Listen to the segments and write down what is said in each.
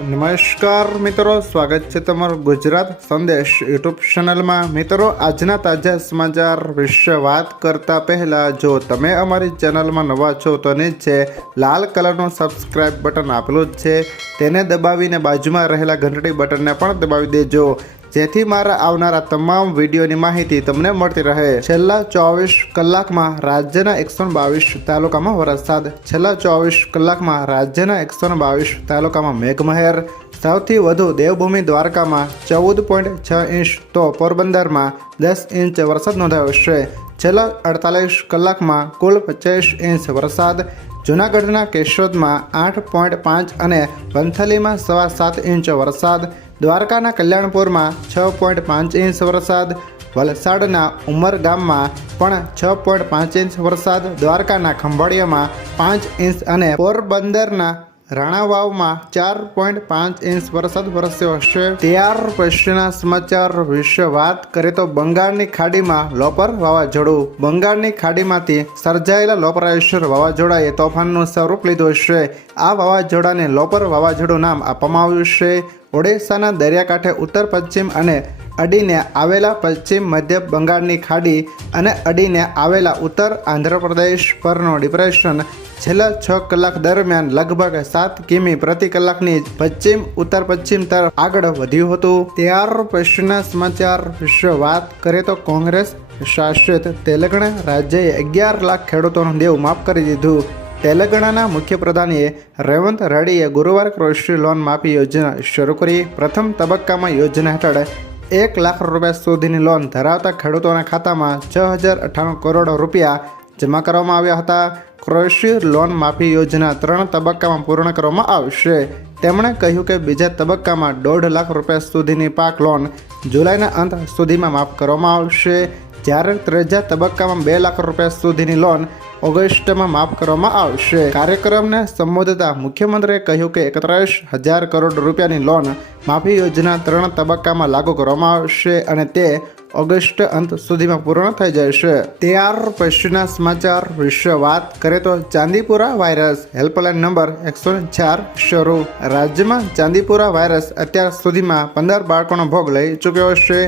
નમસ્કાર મિત્રો, સ્વાગત છે તમારું ગુજરાત સંદેશ યુટ્યુબ ચેનલમાં। મિત્રો, આજના તાજા સમાચાર વિશે વાત કરતા પહેલા જો તમે અમારી ચેનલમાં નવા છો તો નીચે લાલ કલરનું સબસ્ક્રાઇબ બટન આપેલું જ છે, તેને દબાવીને બાજુમાં રહેલા ઘંટડી બટનને પણ દબાવી દેજો, જેથી મારા આવનારા તમામ વિડીયોની માહિતી તમને મળતી રહે। છેલ્લા 24 કલાકમાં રાજ્યના 122 તાલુકામાં વરસાદ। છેલ્લા 24 કલાકમાં રાજ્યના 122 તાલુકામાં મેઘમહેર। સૌથી વધુ દેવભૂમિ દ્વારકામાં 14.6 ઇંચ તો પોરબંદરમાં 10 ઇંચ વરસાદ નોંધાયો છે। છેલ્લા 48 કલાકમાં કુલ 25 ઇંચ વરસાદ। જૂનાગઢના કેશોદમાં 8.5 અને વંથલીમાં 7.25 ઇંચ વરસાદ। દ્વારકાના કલ્યાણપુરમાં 6.5 ઇંચ વરસાદ। વલસાડના ઉમરગામમાં પણ 6.5 ઇંચ વરસાદ। દ્વારકાના ખંભાળિયામાં 5 ઇંચ અને પોરબંદરના રાણાવાવમાં 4.5 ઇંચ વરસાદ વરસ્યો છે। ત્યાર પછીના સમાચાર વિશે વાત કરીએ તો બંગાળની ખાડીમાં લોપર વાવાઝોડું। બંગાળની ખાડીમાંથી સર્જાયેલા લોપરાયેશ્વર વાવાઝોડાએ તોફાનનું સ્વરૂપ લીધું છે। આ વાવાઝોડાને લોપર વાવાઝોડું નામ આપવામાં આવ્યું છે। ઓડિશાના દરિયાકાંઠે ઉત્તર પશ્ચિમ અને અડીને આવેલા પશ્ચિમ મધ્ય બંગાળની ખાડી અને અડીને આવેલા ઉત્તર આંધ્રપ્રદેશ પરનું ડિપ્રેશન છેલ્લા 6 કલાક દરમિયાન લગભગ 7 કિમી પ્રતિ કલાકની પશ્ચિમ ઉત્તર પશ્ચિમ તરફ આગળ વધ્યું હતું। ત્યાર પછીના સમાચાર વિશે વાત કરીએ તો કોંગ્રેસ શાસિત તેલંગાણા રાજ્યએ 11 લાખ ખેડૂતોનું દેવું માફ કરી દીધું। તેલંગાણાના મુખ્યપ્રધાનીએ રેવંત રેડ્ડીએ ગુરુવારે કૃષિ લોન માફી યોજના શરૂ કરી। પ્રથમ તબક્કામાં યોજના હેઠળ 1 લાખ રૂપિયા સુધીની લોન ધરાવતા ખેડૂતોના ખાતામાં 6098 કરોડ રૂપિયા જમા કરવામાં આવ્યા હતા। કૃષિ લોન માફી યોજના 3 તબક્કામાં પૂર્ણ કરવામાં આવશે। તેમણે કહ્યું કે બીજા તબક્કામાં 1.5 લાખ રૂપિયા સુધીની પાક લોન જુલાઈના અંત સુધીમાં માફ કરવામાં આવશે, જ્યારે ત્રીજા તબક્કામાં 2 લાખ રૂપિયા સુધીની લોન ઓગસ્ટમાં માફ કરવામાં આવશે। કાર્યક્રમને સંબોધતા મુખ્યમંત્રીએ કહ્યું કે 31,000 કરોડ રૂપિયાની લોન માફી યોજના 3 તબક્કામાં લાગુ કરવામાં આવશે અને તે ઓગસ્ટ અંત સુધીમાં પૂર્ણ થઈ જશે। ત્યાર પછીના સમાચાર વિશે વાત કરીએ તો ચાંદીપુરા વાયરસ હેલ્પલાઇન નંબર 104 શરૂ। રાજ્યમાં ચાંદીપુરા વાયરસ અત્યાર સુધીમાં 15 બાળકોનો ભોગ લઈ ચૂક્યો છે,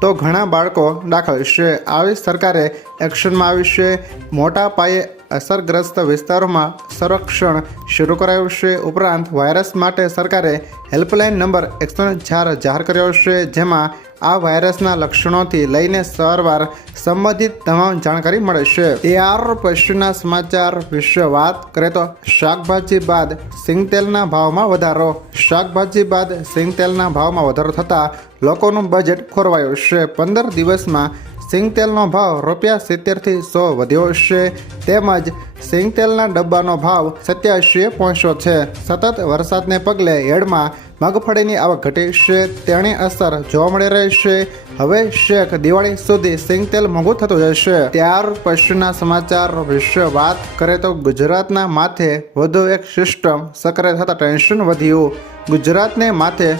તો ઘણા બાળકો દાખલ છે। આવી સરકારે એક્શનમાં આવી છે। મોટા પાયે અસરગ્રસ્ત વિસ્તારોમાં સંરક્ષણ શરૂ કરાયું છે। ઉપરાંત વાયરસ માટે સરકારે હેલ્પલાઇન નંબર 104 જાહેર કર્યો છે, જેમાં આ વાયરસના લક્ષણોથી લઈને સારવાર સંબંધિત તમામ જાણકારી મળે છે। ત્યાર પછીના સમાચાર વિશે વાત કરીએ તો શાકભાજી બાદ સિંગતેલના ભાવમાં વધારો। શાકભાજી બાદ સિંગતેલના ભાવમાં વધારો થતાં લોકોનું બજેટ ખોરવાયું છે। 15 દિવસમાં સિંગતેલનો ભાવ ₹70 થી 100 વધ્યો છે, તેમજ સિંગતેલના ડબ્બાનો ભાવ 87 પહોંચ્યો છે। સતત વરસાદને પગલે હેડમાં મગફળીની આવક ઘટી છે, તેની અસર જોવા મળી રહી છે। હવે છેક દિવાળી સુધી સિંગતેલ મોંઘું થતું જશે। ત્યાર પછીના સમાચાર વિશે વાત કરીએ તો ગુજરાતના માથે વધુ એક સિસ્ટમ સક્રિય થતાં ટેન્શન વધ્યું। ગુજરાતને માથે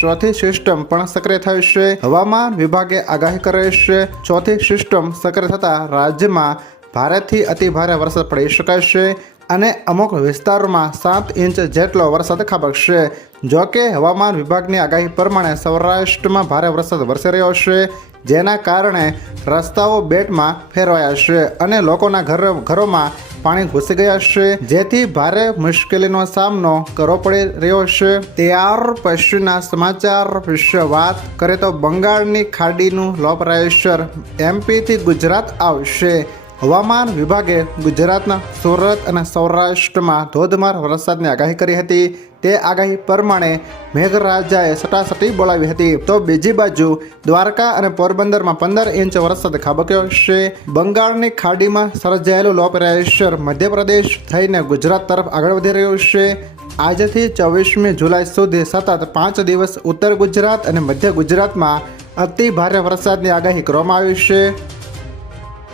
ચોથી સિસ્ટમ પણ સક્રિય થઈ છે। હવામાન વિભાગે આગાહી કરી છે, ચોથી સિસ્ટમ સક્રિય થતાં રાજ્યમાં ભારેથી અતિભારે વરસાદ પડી શકે છે અને અમુક વિસ્તારોમાં 7 ઇંચ જેટલો વરસાદ ખાબકશે। જોકે હવામાન વિભાગની આગાહી પ્રમાણે સૌરાષ્ટ્રમાં ભારે વરસાદ વરસી રહ્યો છે, જેના કારણે રસ્તાઓ બેટમાં ફેરવાયા છે અને લોકોના ઘરોમાં પાણી ઘૂસી ગયા છે, જેથી ભારે મુશ્કેલીનો સામનો કરવો પડી રહ્યો છે। ત્યાર પછીના સમાચાર વિશે વાત કરીએ તો બંગાળની ખાડીનું લો પ્રેશર એમપીથી ગુજરાત આવશે। હવામાન વિભાગે ગુજરાતના સુરત અને સૌરાષ્ટ્રમાં ધોધમાર વરસાદની આગાહી કરી હતી। તે આગાહી પ્રમાણે મેઘરાજાએ સટાસટી બોલાવી હતી, તો બીજી બાજુ દ્વારકા અને પોરબંદરમાં 15 ઇંચ વરસાદ ખાબક્યો છે। બંગાળની ખાડીમાં સર્જાયેલું લો પ્રેશર મધ્યપ્રદેશ થઈને ગુજરાત તરફ આગળ વધી રહ્યું છે। આજથી 24મી જુલાઈ સુધી સતત 5 દિવસ ઉત્તર ગુજરાત અને મધ્ય ગુજરાતમાં અતિ ભારે વરસાદની આગાહી કરવામાં આવી છે।